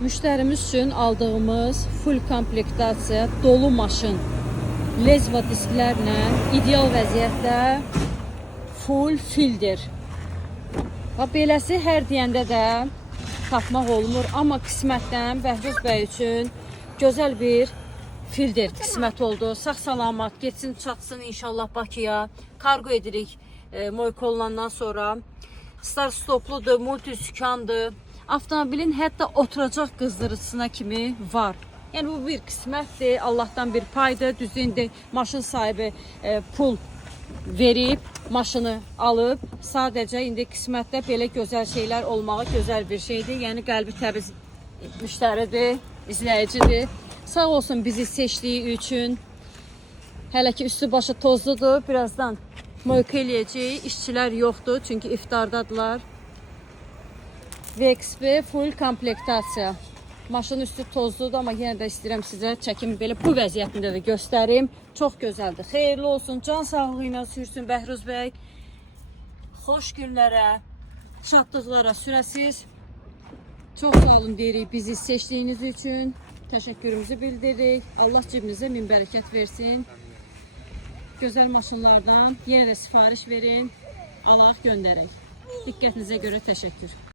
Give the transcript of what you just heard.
Müştərimiz üçün aldığımız full komplektasiya dolu maşın lezva disklərlə ideal vəziyyətdə full fildir. Beləsi hər deyəndə də tapmaq olmur, amma qismətdən Bəhruz bəy üçün gözəl bir fildir qismət oldu. Sağ-salamat getsin, çatsın inşallah Bakıya. Kargo edirik Moykollandan sonra. Star stopludur, multisükandır. Avtomobilin hətta oturacaq qızdırıcısına kimi var. Yəni bu bir qismətdir, Allahdan bir paydır. Düzdür, indi maşın sahibi pul verib, maşını alıb. Sadəcə indi qismətdə belə gözəl şeylər olmağı gözəl bir şeydir. Yəni qəlbi təmiz müştəridir, izləyicidir. Sağ olsun bizi seçdiyi üçün. Hələ ki üstü başı tozludur. Birazdan moyka eləyəcək. İşçilər yoxdur çünki iftardadılar. VXP full komplektasiya. Maşın üstü tozludur, amma yenə də istəyirəm sizə çəkimi belə bu vəziyyətində də göstərim. Çox gözəldir. Xeyirli olsun, can sağlığı ilə sürsün Bəhruz bəy. Xoş günlərə, şadlıqlara sürəsiz. Çox sağ olun deyirik bizi seçdiyiniz üçün. Təşəkkürümüzü bildiririk. Allah cibinizə min bərəkət versin. Gözəl maşınlardan yenə də sifariş verin. Allah göndərək. Diqqətinizə görə təşəkkür.